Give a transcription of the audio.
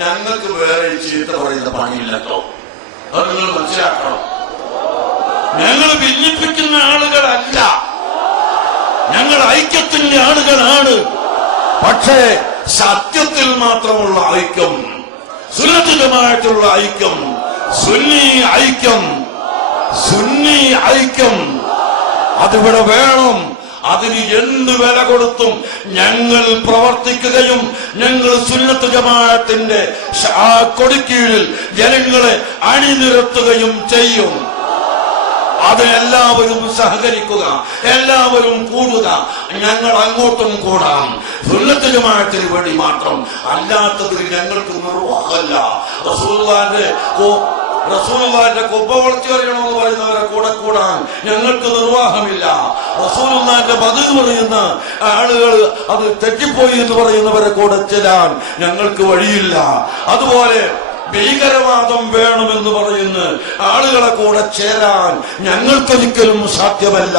ഞങ്ങൾക്ക് വേറെ ചീത്ത പറയുന്ന പണിയില്ലല്ലോ. അത് നിങ്ങൾ മനസ്സിലാക്കണം. ഞങ്ങൾ ഭിന്നിപ്പിക്കുന്ന ആളുകളല്ല, ഞങ്ങൾ ഐക്യത്തിന്റെ ആളുകളാണ്. പക്ഷേ സത്യത്തിൽ മാത്രമുള്ള ഐക്യം, സുന്നത്ത് ജമാഅത്തുള്ള ഐക്യം, സുന്നി ഐക്യം, സുന്നി ഐക്യം അതിവിടെ വേണം. അതിന് എന്ത് വില കൊടുത്തും ഞങ്ങൾ പ്രവർത്തിക്കുകയും ഞങ്ങൾ സുന്നത്ത് ജമാഅത്തിന്റെ ആ കൊടിക്കീഴിൽ ജനങ്ങളെ അണിനിരത്തുകയും ചെയ്യും. അത് എല്ലാവരും സഹകരിക്കുക, എല്ലാവരും കൂടുക. ഞങ്ങൾ അങ്ങോട്ടും കൂടാം, സുന്നത്ത് ജമാഅത്തിന് വേണ്ടി മാത്രം. അല്ലാത്തതിൽ ഞങ്ങൾക്ക് നിർവാഹമല്ല. റസൂലുള്ളാഹിന്റെ കുബ്ബ വളർത്തി വരണമെന്ന് പറയുന്നവരെ കൂടെ കൂടാൻ ഞങ്ങൾക്ക് നിർവാഹമില്ല. റസൂലുള്ളാഹിന്റെ ബദൽ പറയുന്ന ആളുകൾ അത് തെറ്റിപ്പോയി എന്ന് പറയുന്നവരെ കൂടെ ചെല്ലാൻ ഞങ്ങൾക്ക് വഴിയില്ല. അതുപോലെ ഭീകരവാദം വേണമെന്ന് പറയുന്ന ആളുകളെ കൂടെ ചേരാൻ ഞങ്ങൾക്കൊരിക്കലും സാധ്യമല്ല.